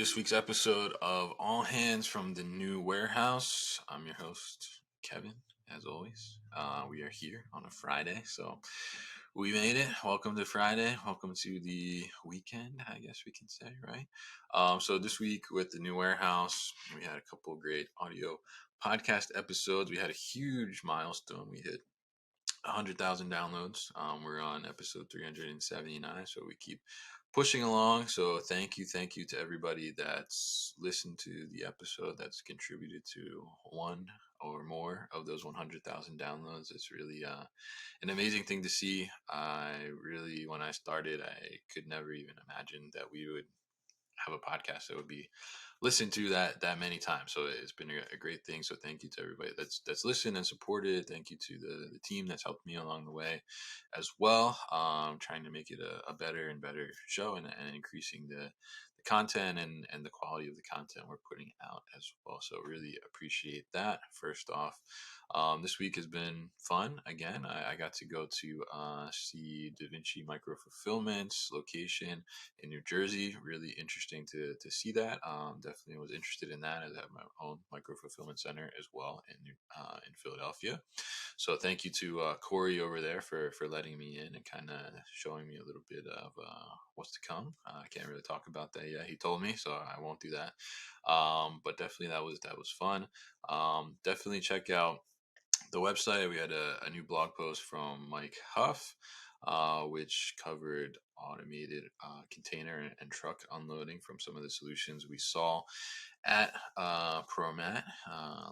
this week's episode of All Hands from the New Warehouse. I'm your host, Kevin, as always. We are here on a Friday, so we made it. Welcome to Friday. Welcome to the weekend, I guess we can say, right? So this week with the New Warehouse, we had a couple of great audio podcast episodes. We had a huge milestone. We hit 100,000 downloads. We're on episode 379, so we keep pushing along. So thank you to everybody that's listened to the episode, that's contributed to one or more of those 100,000 downloads. It's really an amazing thing to see. When I started, I could never even imagine that we would have a podcast that would be listened to that many times. So it's been a great thing. So thank you to everybody that's listened and supported. Thank you to the team that's helped me along the way as well. Trying to make it a better and better show and increasing the content and the quality of the content we're putting out as well. So really appreciate that. First off, this week has been fun. Again, I got to go to see Da Vinci Micro Fulfillment's location in New Jersey. Really interesting to see that. Definitely was interested in that, as I have my own micro fulfillment center as well in Philadelphia. So thank you to Corey over there for letting me in and kind of showing me a little bit of what's to come. I can't really talk about that yet. He told me, so I won't do that. But definitely that was fun. Definitely check out the website. We had a new blog post from Mike Huff, which covered automated container and truck unloading from some of the solutions we saw at ProMat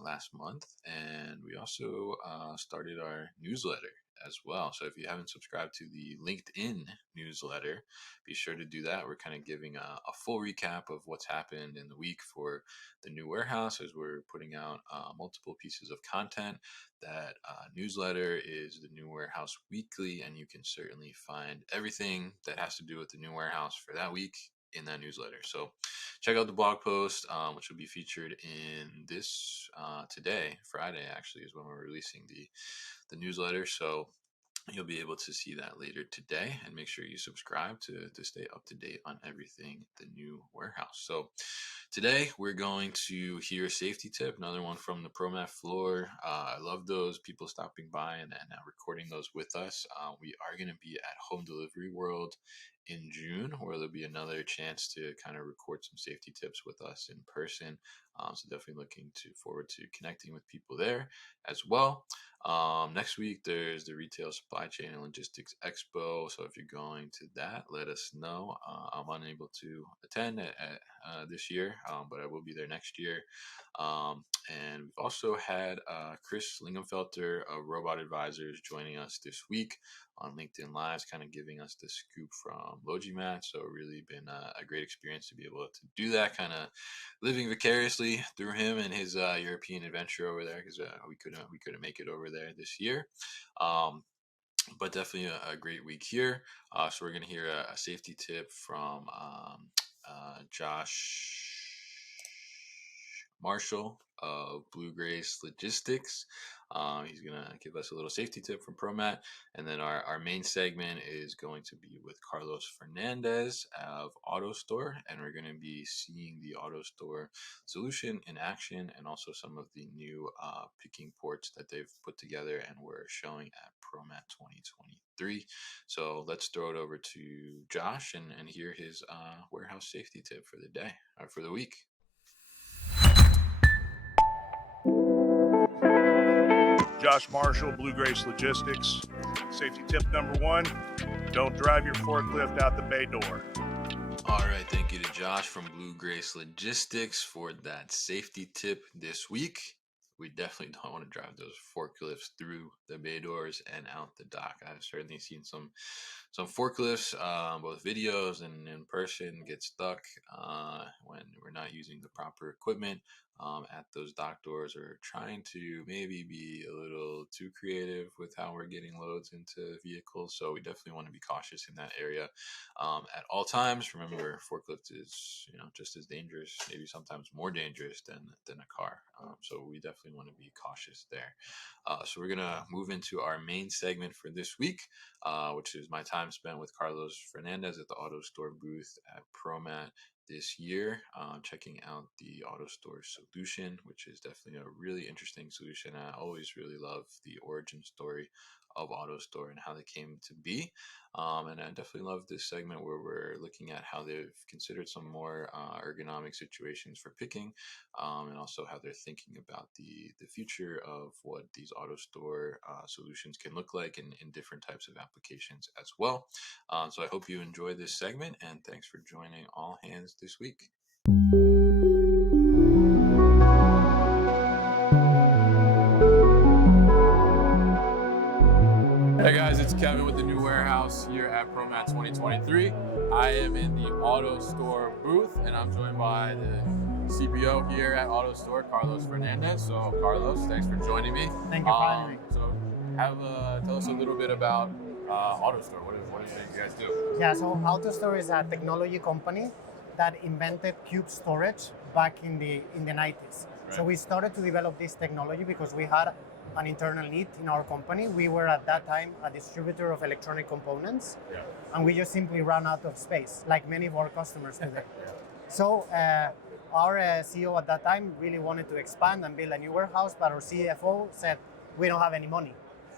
last month. And we also started our newsletter as well. So if you haven't subscribed to the LinkedIn newsletter, be sure to do that. We're kind of giving a full recap of what's happened in the week for the New Warehouse, as we're putting out multiple pieces of content. That newsletter is the New Warehouse Weekly, and you can certainly find everything that has to do with the New Warehouse for that week in that newsletter. So check out the blog post, which will be featured in this today, Friday actually, is when we're releasing the newsletter. So you'll be able to see that later today, and make sure you subscribe to stay up to date on everything the New Warehouse. So today we're going to hear a safety tip, another one from the ProMat floor. I love those people stopping by and recording those with us. We are going to be at Home Delivery World in June, where there'll be another chance to kind of record some safety tips with us in person. So definitely looking forward to connecting with people there as well. Next week, there's the Retail Supply Chain and Logistics Expo. So if you're going to that, let us know. I'm unable to attend this year, but I will be there next year. And we've also had Chris Lingenfelter of Robot Advisors joining us this week on LinkedIn Lives, kind of giving us the scoop from Logimat. So really been a great experience to be able to do that, kind of living vicariously through him and his European adventure over there, because we couldn't make it over there this year. But definitely a great week here. So we're going to hear a safety tip from Josh Marshall of Blue Grace Logistics. He's going to give us a little safety tip from ProMat. And then our main segment is going to be with Carlos Fernández of AutoStore. And we're going to be seeing the AutoStore solution in action, and also some of the new picking ports that they've put together and we're showing at ProMat 2023. So let's throw it over to Josh and hear his warehouse safety tip for the day, or for the week. Josh Marshall, Blue Grace Logistics. Safety tip number one, don't drive your forklift out the bay door. All right, thank you to Josh from Blue Grace Logistics for that safety tip this week. We definitely don't want to drive those forklifts through the bay doors and out the dock. I've certainly seen some forklifts, both videos and in person, get stuck when we're not using the proper equipment at those dock doors, or trying to maybe be a little too creative with how we're getting loads into vehicles. So we definitely want to be cautious in that area at all times. Remember, forklift is just as dangerous, maybe sometimes more dangerous than a car. So we definitely want to be cautious there. So we're gonna move into our main segment for this week, which is my time spent with Carlos Fernández at the AutoStore booth at ProMat this year, checking out the AutoStore solution, which is definitely a really interesting solution. I always really love the origin story of AutoStore and how they came to be. And I definitely love this segment where we're looking at how they've considered some more ergonomic situations for picking, and also how they're thinking about the future of what these AutoStore solutions can look like in different types of applications as well. So I hope you enjoy this segment, and thanks for joining All Hands this week. Hey guys, it's Kevin with the new warehouse here at ProMat 2023. I am in the AutoStore booth, and I'm joined by the CPO here at AutoStore, Carlos Fernández. So Carlos, thanks for joining me. Thank you for having me. So tell us a little bit about AutoStore. What is it you guys do? Yeah, so AutoStore is a technology company that invented cube storage back in the 90s. Right. So we started to develop this technology because we had an internal need in our company. We were at that time a distributor of electronic components, and we just simply ran out of space, like many of our customers today. So our CEO at that time really wanted to expand and build a new warehouse, but our CFO said, we don't have any money.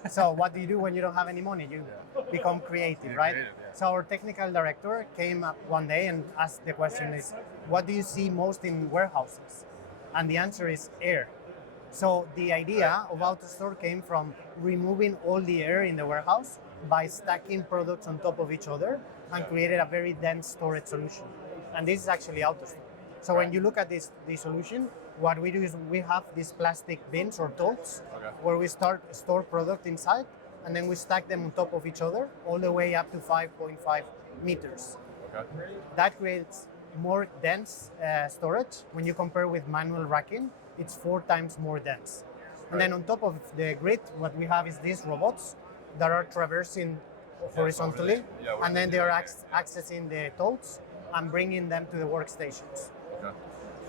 So what do you do when you don't have any money? You become creative, right? So our technical director came up one day and asked the question is, what do you see most in warehouses? And the answer is air. So the idea of AutoStore came from removing all the air in the warehouse by stacking products on top of each other and created a very dense storage solution. And this is actually AutoStore. So when you look at this solution, what we do is we have these plastic bins or totes where we store product inside, and then we stack them on top of each other all the way up to 5.5 meters. That creates more dense storage. When you compare with manual racking, it's 4 times more dense. And then on top of the grid, what we have is these robots that are traversing horizontally, and then they are accessing the totes and bringing them to the workstations.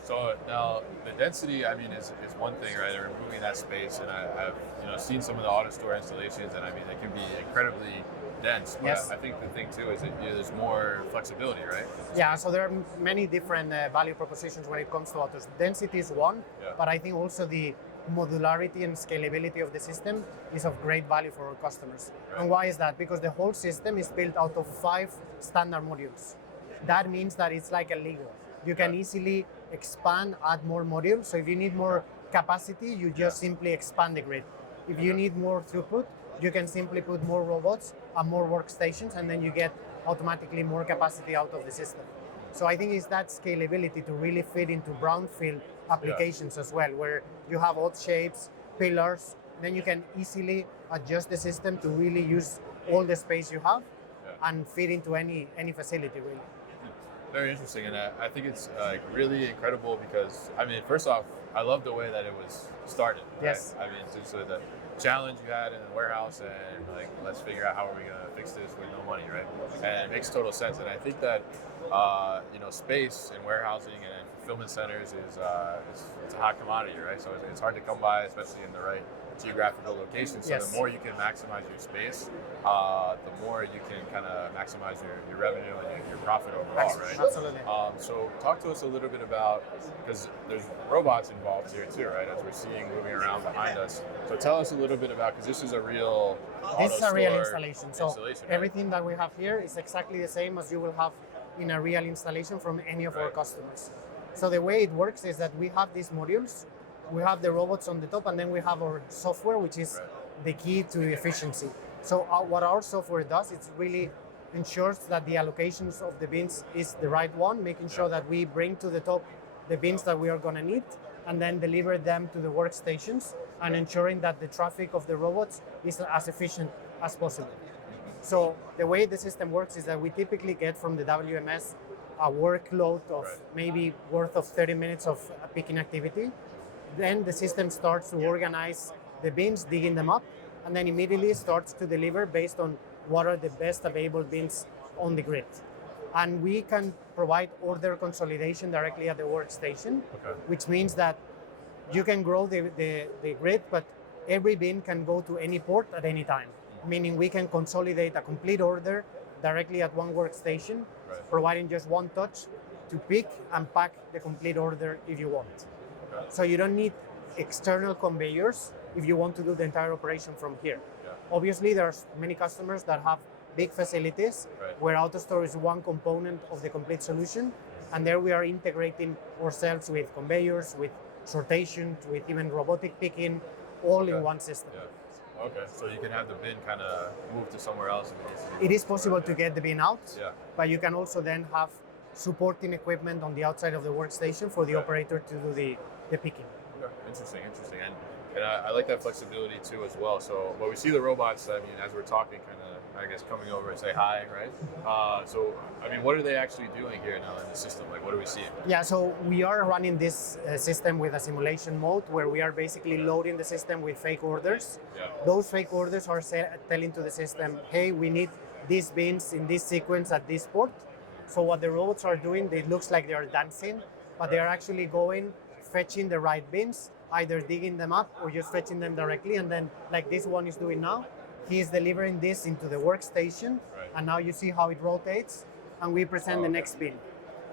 So now the density, I mean, is one thing, right? They're removing that space, and I've seen some of the AutoStore installations, and I mean, it can be incredibly dense. But I think the thing too is that there's more flexibility, right? Yeah. So there are many different value propositions when it comes to AutoStore. Density is one, but I think also the modularity and scalability of the system is of great value for our customers. And why is that? Because the whole system is built out of 5 standard modules. That means that it's like a Lego. You can easily expand, add more modules. So if you need more capacity, you just simply expand the grid. If you need more throughput, you can simply put more robots and more workstations, and then you get automatically more capacity out of the system. So I think it's that scalability to really fit into brownfield applications as well, where you have odd shapes, pillars, then you can easily adjust the system to really use all the space you have and fit into any facility, really. Very interesting, and I think it's really incredible because, I mean, first off, I love the way that it was started. Right? Yes. I mean, just the challenge you had in the warehouse, and like, let's figure out how are we going to fix this with no money, right? And it makes total sense, and I think that space and warehousing and fulfillment centers is it's a hot commodity, right? So it's hard to come by, especially in the right geographical location. So the more you can maximize your space, the more you can kind of maximize your revenue and your profit overall, right? Absolutely. So talk to us a little bit about, because there's robots involved here too, right? As we're seeing moving around behind us. So tell us a little bit about, because this is a real installation. So right? Everything that we have here is exactly the same as you will have in a real installation from any of our customers. So the way it works is that we have these modules, we have the robots on the top, and then we have our software, which is the key to efficiency. So what our software does, it really ensures that the allocations of the bins is the right one, making sure that we bring to the top the bins that we are going to need, and then deliver them to the workstations, and ensuring that the traffic of the robots is as efficient as possible. So the way the system works is that we typically get from the WMS a workload of maybe worth of 30 minutes of picking activity. Then the system starts to organize the bins, digging them up, and then immediately starts to deliver based on what are the best available bins on the grid. And we can provide order consolidation directly at the workstation, which means that you can grow the grid, but every bin can go to any port at any time, meaning we can consolidate a complete order directly at one workstation, providing just one touch to pick and pack the complete order if you want. Okay. So you don't need external conveyors if you want to do the entire operation from here. Yeah. Obviously, there's many customers that have big facilities Right. where AutoStore is one component of the complete solution, and there we are integrating ourselves with conveyors, with sortation, with even robotic picking, all in Okay. one system. Yeah. Okay. So you can have the bin kind of move to somewhere else in case It is possible to get the bin out, Yeah. but you can also then have supporting equipment on the outside of the workstation for the Okay. operator to do the picking. Okay. Interesting. And I like that flexibility too as well. So, but we see the robots. I mean, as we're talking, kind of, I guess, coming over and say hi, right? So, I mean, what are they actually doing here now in the system? Like, what are we seeing? Yeah, so we are running this system with a simulation mode where we are basically loading the system with fake orders. Yeah. Those fake orders are telling to the system, hey, we need these bins in this sequence at this port. So what the robots are doing, it looks like they are dancing, but they are actually going, fetching the right bins, either digging them up or just fetching them directly. And then, like this one is doing now, he is delivering this into the workstation. Right. And now you see how it rotates, and we present the okay. next bin.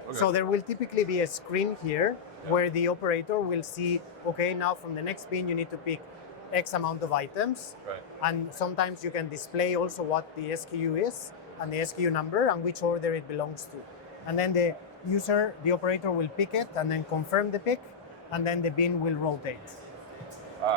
Okay. So there will typically be a screen here where the operator will see, okay, now from the next bin you need to pick X amount of items. Right. And sometimes you can display also what the SKU is and the SKU number and which order it belongs to. And then the user, the operator will pick it and then confirm the pick, and then the bin will rotate.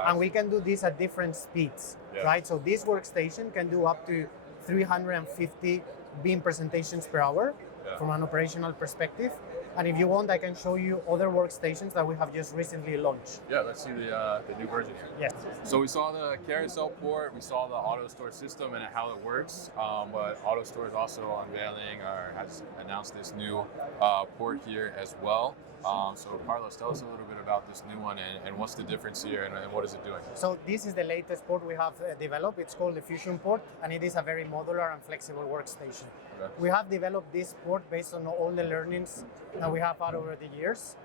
And we can do this at different speeds, Yeah. right? So this workstation can do up to 350 bin presentations per hour Yeah. from an operational perspective. And if you want, I can show you other workstations that we have just recently launched. Yeah. Let's see the new version here. Yes. So we saw the carousel port, we saw the AutoStore system and how it works, but AutoStore is also unveiling or has announced this new port here as well. So Carlos, tell us a little bit about this new one and what's the difference here and what is it doing? So this is the latest port we have developed. It's called the Fusion port, and it is a very modular and flexible workstation. Okay. We have developed this port based on all the learnings that we have had over the years,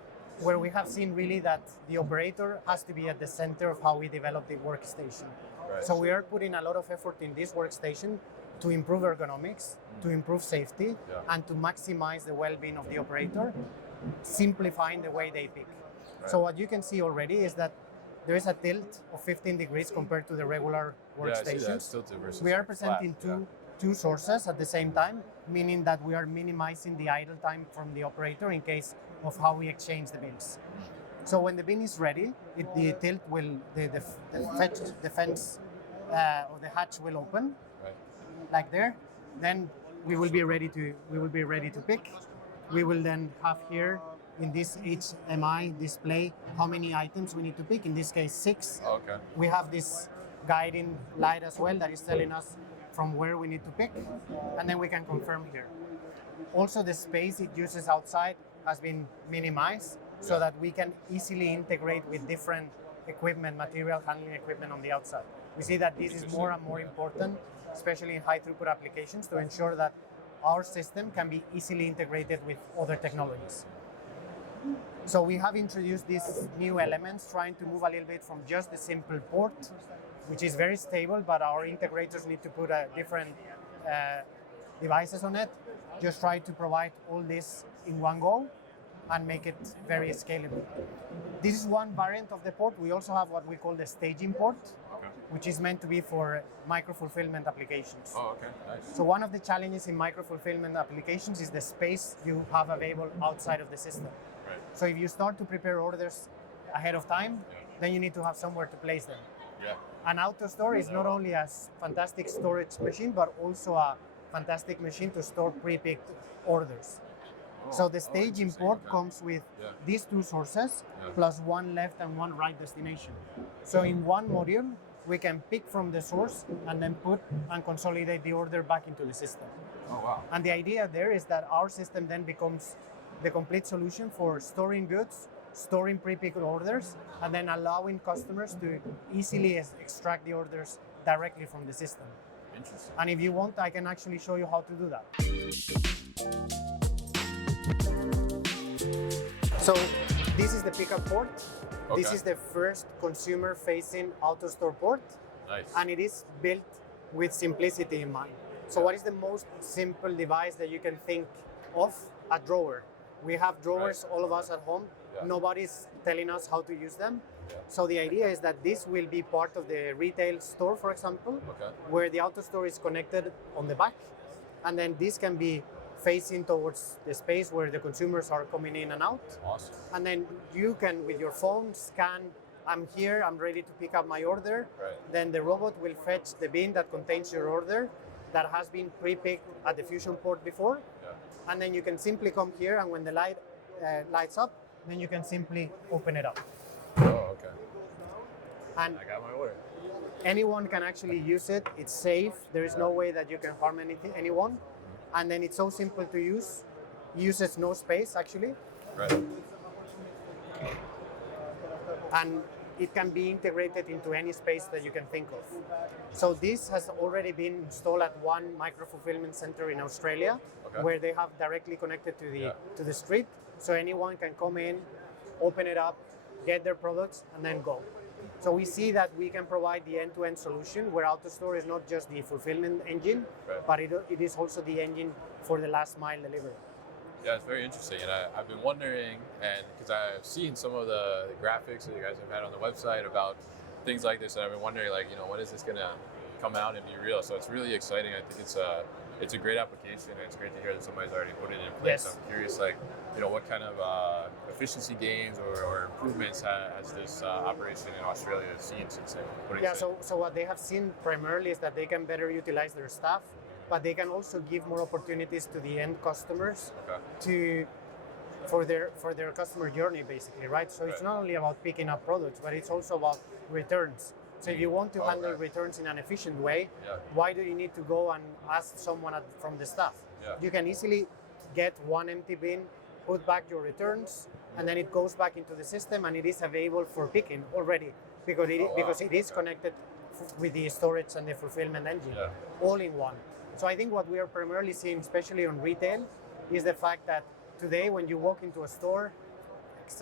where we have seen really that the operator has to be at the center of how we develop the workstation. Right. So we are putting a lot of effort in this workstation to improve ergonomics, to improve safety, Yeah. and to maximize the well-being of the operator, simplifying the way they pick. Right. So what you can see already is that there is a tilt of 15 degrees compared to the regular Yeah, I see that. workstations. It's tilted versus We are flat. presenting two sources at the same time, meaning that we are minimizing the idle time from the operator in case of how we exchange the bins. So when the bin is ready, the tilt will, the fence or the hatch will open, Right. like there. Then we will be ready to pick. We will then have here in this HMI display how many items we need to pick. In this case, 6. Okay. We have this guiding light as well that is telling us from where we need to pick, and then we can confirm here. Also, the space it uses outside has been minimized so Yeah. that we can easily integrate with different equipment, material handling equipment on the outside. We see that this is more and more important, especially in high throughput applications, to ensure that our system can be easily integrated with other technologies. So we have introduced these new elements, trying to move a little bit from just the simple port, which is very stable, but our integrators need to put different devices on it. Just try to provide all this in one go and make it very scalable. This is one variant of the port. We also have what we call the staging port, Okay. which is meant to be for micro-fulfillment applications. Oh, okay. Nice. So one of the challenges in micro-fulfillment applications is the space you have available outside of the system. Right. So if you start to prepare orders ahead of time, then you need to have somewhere to place them. Yeah. An AutoStore is not only a fantastic storage machine, but also a fantastic machine to store pre-picked orders. So the staging interesting. port Okay. comes with Yeah. these two sources, Yeah. plus one left and one right destination. So in one module, we can pick from the source and then put and consolidate the order back into the system. Oh, wow. And the idea there is that our system then becomes the complete solution for storing goods, storing pre-picked orders, and then allowing customers to easily extract the orders directly from the system. Interesting. And if you want, I can actually show you how to do that. So this is the pickup port. This Okay. is the first consumer-facing AutoStore port, Nice. and it is built with simplicity in mind. So what is the most simple device that you can think of? A drawer. We have drawers, all of us at home. Yeah. Nobody's telling us how to use them. Yeah. So the idea is that this will be part of the retail store, for example, Okay. where the AutoStore is connected on the back. And then this can be facing towards the space where the consumers are coming in and out. Awesome. And then you can, with your phone, scan, I'm here, I'm ready to pick up my order. Right. Then the robot will fetch the bin that contains your order that has been pre-picked at the fusion port before. Yeah. And then you can simply come here, and when the light lights up, then you can simply open it up. Oh, okay. And I got my order. anyone can actually use it. It's safe. There is no way that you can harm anyone. And then it's so simple to use. Uses no space, actually. Right. And it can be integrated into any space that you can think of. So this has already been installed at one micro-fulfillment center in Australia, Okay. where they have directly connected to the Yeah. to the street. So anyone can come in, open it up, get their products, and then go. So we see that we can provide the end-to-end solution where AutoStore is not just the fulfillment engine, Right. but it is also the engine for the last mile delivery. Yeah, it's very interesting, and I've been wondering, and because I've seen some of the graphics that you guys have had on the website about things like this, and I've been wondering, like, when is this gonna come out and be real? So it's really exciting. I think it's a great application, and it's great to hear that somebody's already put it in place. Yes. I'm curious, like, what kind of efficiency gains or improvements has this operation in Australia seen since it? What do you Yeah, say? so what they have seen primarily is that they can better utilize their staff, but they can also give more opportunities to the end customers Okay. for their customer journey, basically, right? So it's Right. not only about picking up products, but it's also about returns. So if you want to handle Okay. returns in an efficient way, Yeah. why do you need to go and ask someone from the staff? Yeah. You can easily get one empty bin, put back your returns, and then it goes back into the system, and it is available for picking already because Oh, wow. because it is connected with the storage and the fulfillment engine, Yeah. all in one. So I think what we are primarily seeing, especially on retail, is the fact that today when you walk into a store,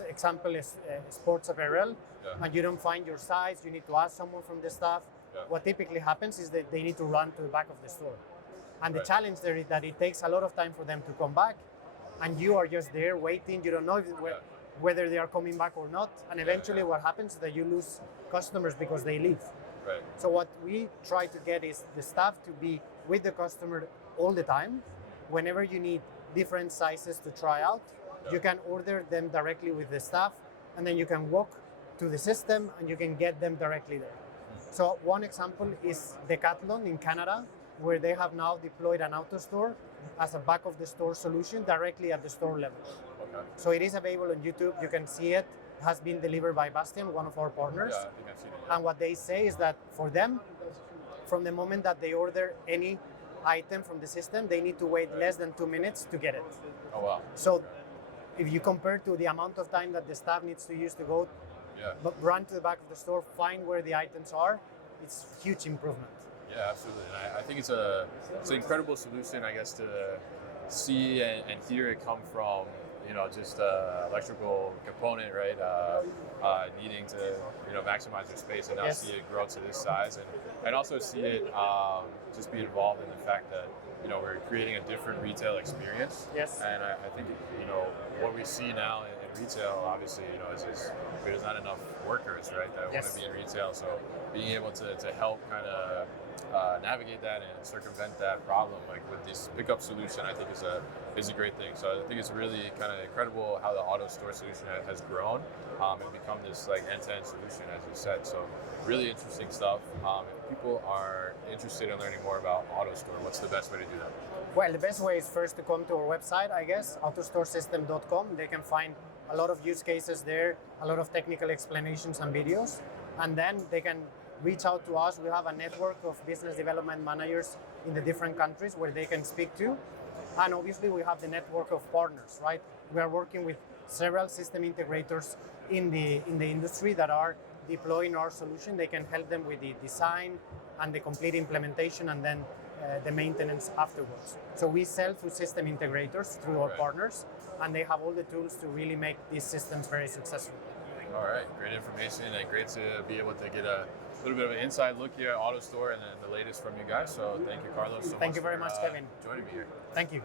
example is sports apparel, Yeah. and you don't find your size, you need to ask someone from the staff. Yeah. What typically happens is that they need to run to the back of the store. And the Right. challenge there is that it takes a lot of time for them to come back, and you are just there waiting. You don't know whether they are coming back or not. And eventually what happens is that you lose customers because they leave. Right. So what we try to get is the staff to be with the customer all the time. Whenever you need different sizes to try out, you can order them directly with the staff, and then you can walk to the system and you can get them directly there. So one example is Decathlon in Canada, where they have now deployed an AutoStore as a back of the store solution directly at the store level. Okay. So it is available on YouTube. You can see it. It has been delivered by Bastian, one of our partners. Yeah, I think I've seen it. Yeah. And what they say is that for them, from the moment that they order any item from the system, they need to wait less than 2 minutes to get it. Oh, wow. So if you compare to the amount of time that the staff needs to use to go Yeah. run to the back of the store, find where the items are, it's huge improvement. Yeah, absolutely. And I think it's an incredible solution, I guess, to see and hear it come from, just electrical component, right? Needing to, maximize your space, and now Yes. see it grow to this size, and also see it just be involved in the fact that, we're creating a different retail experience. Yes. And I think, what we see now in retail, obviously, is there's not enough workers, right, that Yes. want to be in retail. So being able to help kind of navigate that and circumvent that problem, like with this pickup solution, I think is a great thing. So I think it's really kind of incredible how the AutoStore solution has grown and become this like end-to-end solution, as you said. So really interesting stuff. If people are interested in learning more about AutoStore, what's the best way to do that? Well, the best way is first to come to our website, I guess, autostoresystem.com. They can find a lot of use cases there, a lot of technical explanations and videos. And then they can reach out to us. We have a network of business development managers in the different countries where they can speak to. And obviously we have the network of partners, right? We are working with several system integrators in the industry that are deploying our solution. They can help them with the design and the complete implementation, and then the maintenance afterwards. So we sell through system integrators, through our Right. partners, and they have all the tools to really make these systems very successful. All right, great information, and great to be able to get a little bit of an inside look here at AutoStore and then the latest from you guys. So thank you, Carlos, so Thank you very for, much, Kevin. joining me here. Thank you.